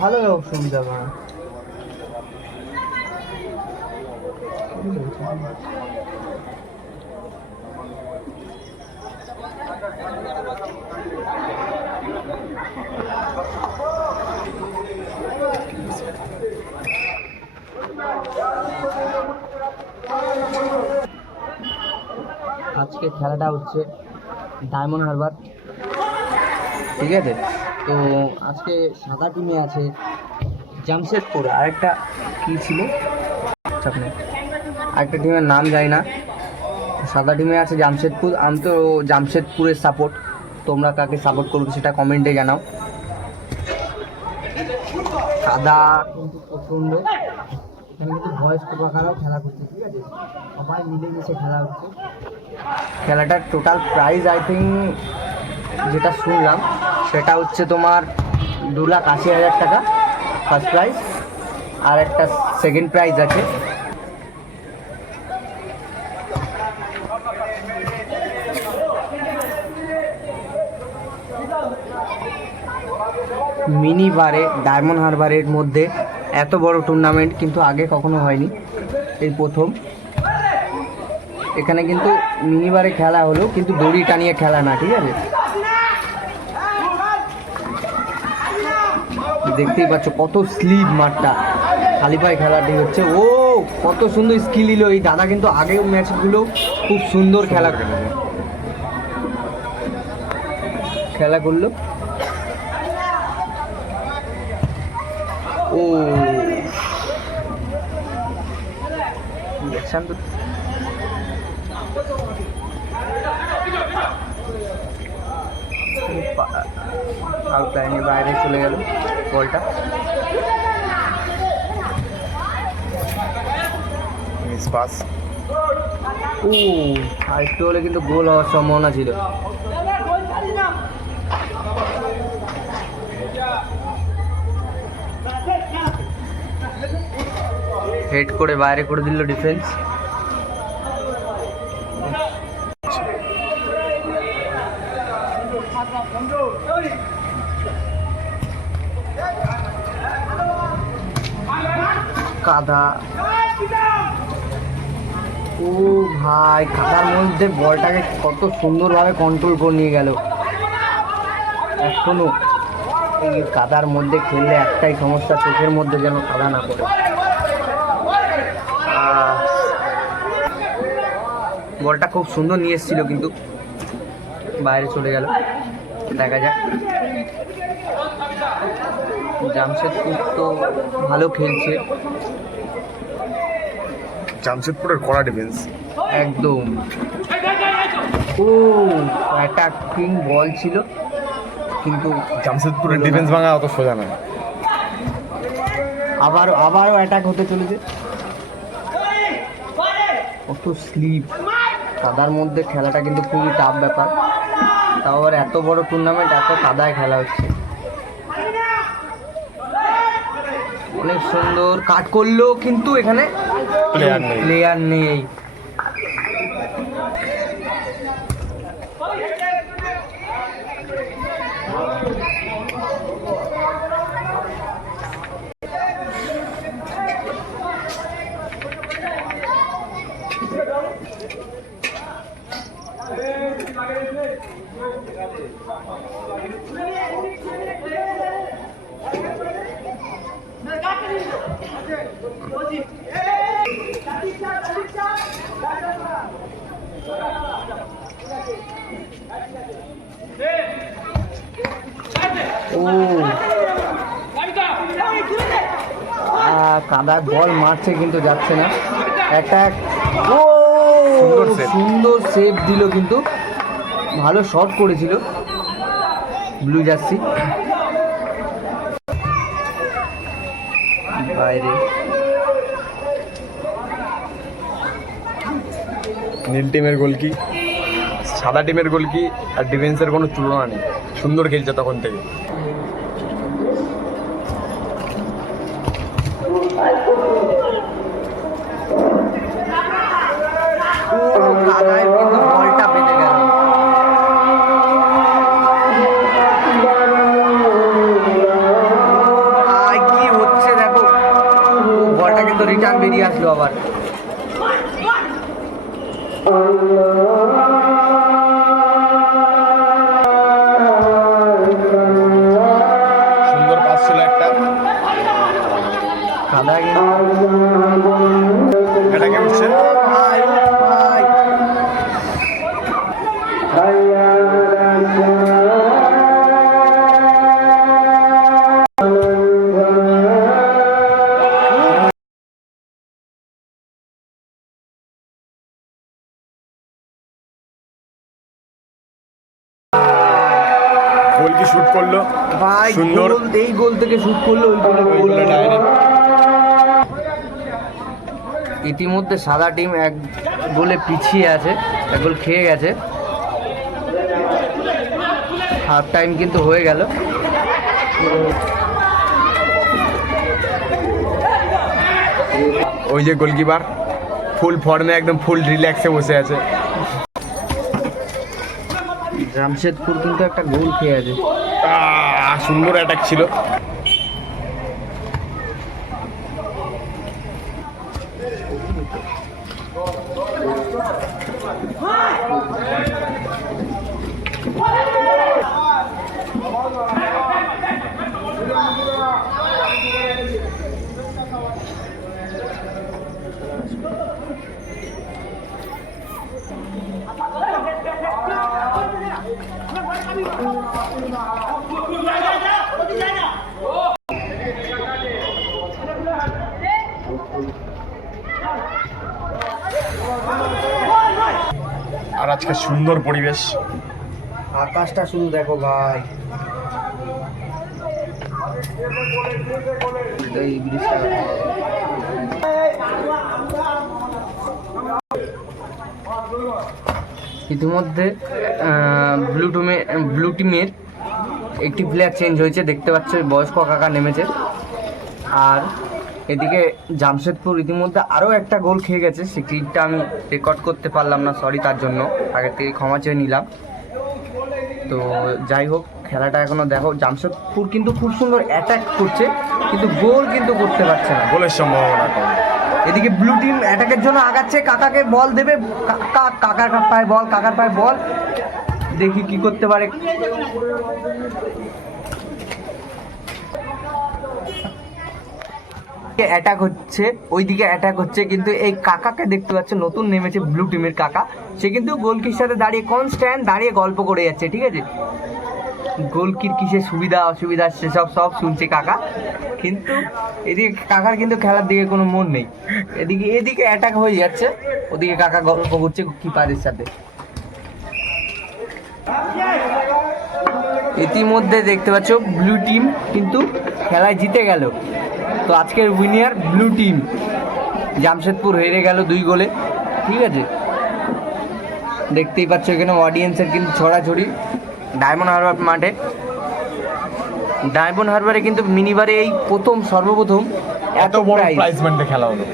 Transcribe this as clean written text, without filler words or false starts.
ভালো সুবিধা বাড়া। আজকে খেলাটা হচ্ছে ডায়মন্ড হারবার, ঠিক আছে? তো আজকে সাদা টিমে আছে জামশেদপুর, আরেকটা কী ছিল আরেকটা টিমের নাম জানি না। সাদা টিমে আছে জামশেদপুর। আমি তো জামশেদপুরের সাপোর্ট, তোমরা কাকে সাপোর্ট করবে সেটা কমেন্টে জানাও। কাদা কিন্তু প্রচণ্ড, এখানে কিন্তু বয়স্ক কাকারাও খেলা করছে, ঠিক আছে? সবাই মিলে মিশে খেলা হচ্ছে। খেলাটার টোটাল প্রাইজ আই থিঙ্ক যেটা শুনলাম সেটা হচ্ছে তোমার 2,80,000 টাকা ফার্স্ট প্রাইজ, আর একটা সেকেন্ড প্রাইজ আছে। মিনি বারে ডায়মন্ড হারবারের মধ্যে এত বড় টুর্নামেন্ট কিন্তু আগে কখনো হয়নি, এই প্রথম। এখানে কিন্তু মিনি বারে খেলা হলো, কিন্তু দড়ি টানিয়ে খেলা না, ঠিক আছে? দেখতেই পাচ্ছ কত স্লিপ মাঠটা, খালি পায়ে খেলাটি হচ্ছে। ও কত সুন্দর স্কিল দিল এই দাদা, কিন্তু আগেও ম্যাচগুলো খুব সুন্দর খেলা করলো। ও দেখছেন তো, আউটলাইনে বাইরে চলে গেল বলটা। পাস। ও আর একটু হলে কিন্তু গোল হওয়ার সম্ভাবনা ছিল। হেড করে বাইরে করে দিল ডিফেন্স। কাদা, ও ভাই কাদার মধ্যে বলটাকে কত সুন্দরভাবে কন্ট্রোল করে নিয়ে গেল। এখনো এই কাদার মধ্যে খেললে একটাই সমস্যা, চোখের মধ্যে যেন কাদা না পড়ে। বলটা খুব সুন্দর নিয়ে এসেছিল কিন্তু বাইরে চলে গেল। দেখা যাক, জামশেদপুর তো ভালো খেলছে। জামশেদপুরের কড়া ডিফেন্স একদম। ও অ্যাটাকিং বল ছিল, কিন্তু জামশেদপুরের ডিফেন্স ভাঙা অত সোজা নয়। আবারও অ্যাটাক হতে চলেছে। কত স্লিপ, কাদার মধ্যে খেলাটা কিন্তু খুবই টাফ ব্যাপার। তাও আবার এত বড় টুর্নামেন্ট, এত কাদায় খেলা হচ্ছে। অনেক সুন্দর কাট করলো, কিন্তু এখানে প্লেয়ার নেই। ও কাদার বল মারছে কিন্তু যাচ্ছে না। অ্যাটাক, ও সুন্দর সেভ দিল, কিন্তু ভালো শট করেছিল ব্লু জার্সি বাইরে। নীল টিমের গোল কি, সাদা টিমের গোল কি, আর ডিফেন্সের কোনো তুলনা নেই। সুন্দর খেলছে তখন থেকে। কিন্তু বলটা পেতে গেল। আসলো আবার। সুন্দর পাস ছিল একটা। কাদা এটা কে উঠছে? ভাই ভাই গোল কি শুট করলো ভাই সুন্দর। গোল, এই গোল থেকে শুট করলো ওই গোলে গোল। ওইগুলো direct। ইতিমধ্যে সাদা টিম এক গোলে পিছিয়ে আছে, এক গোল খেয়ে গেছে। হাফ টাইম কিন্তু হয়ে গেল। ওই যে গোলকিপার ফুল ফর্মে, একদম ফুল রিল্যাক্সে বসে আছে। জামশেদপুর কিন্তু একটা গোল খেয়ে আছে। সুন্দর অ্যাটাক ছিল। আর আজকে সুন্দর পরিবেশ। আকাশটা শুধু দেখো ভাই। এই ব্রিজটা ইতিমধ্যে ব্লু টিমের একটি প্লেয়ার চেঞ্জ হয়েছে, দেখতে পাচ্ছ বয়স্ক কাকা নেমেছে। আর এদিকে জামশেদপুর ইতিমধ্যে আরও একটা গোল খেয়ে গেছে, সে ক্লিপটা আমি রেকর্ড করতে পারলাম না, সরি তার জন্য, আগে থেকে ক্ষমা চেয়ে নিলাম। তো যাই হোক, খেলাটা এখনও দেখো, জামশেদপুর কিন্তু খুব সুন্দর অ্যাটাক করছে কিন্তু গোল কিন্তু করতে পারছে না, গোলের সম্ভাবনা কম। এদিকে ব্লু টিম অ্যাটাকের জন্য আগাচ্ছে, কাকাকে বল দেবে, কাকার পায়ে বল, কাকার পায়ে বল, দেখি কি করতে পারে। অ্যাটাক হচ্ছে, ওইদিকে অ্যাটাক হচ্ছে, কিন্তু এই কাকাকে দেখতে পাচ্ছে, নতুন নেমেছে ব্লু টিমের কাকা, সে কিন্তু গোলকির সাথে দাঁড়িয়ে কনস্ট্যান্ট দাঁড়িয়ে গল্প করে যাচ্ছে, ঠিক আছে, গোলকির কিসের সুবিধা অসুবিধা সেসব সব শুনছে কাকা, কিন্তু এদিকে কাকার কিন্তু খেলার দিকে কোনো মন নেই। এদিকে অ্যাটাক হয়ে যাচ্ছে, ওদিকে কাকা গল্প করছে কিপারের সাথে। ইতিমধ্যে দেখতে পাচ্ছ ব্লু টিম কিন্তু খেলায় জিতে গেল। তো আজকের উইনার ব্লু টিম, জামশেদপুর হেরে গেল 2 গোলে, ঠিক আছে। দেখতেই পাচ্ছ এখানে অডিয়েন্সের কিন্তু ছড়াছড়ি ডায়মন্ড হারবার মাঠে। ডায়মন্ড হারবারে কিন্তু মিনিবারে এই সর্বপ্রথম এত বড় প্রাইজ মানিতে খেলা হলো।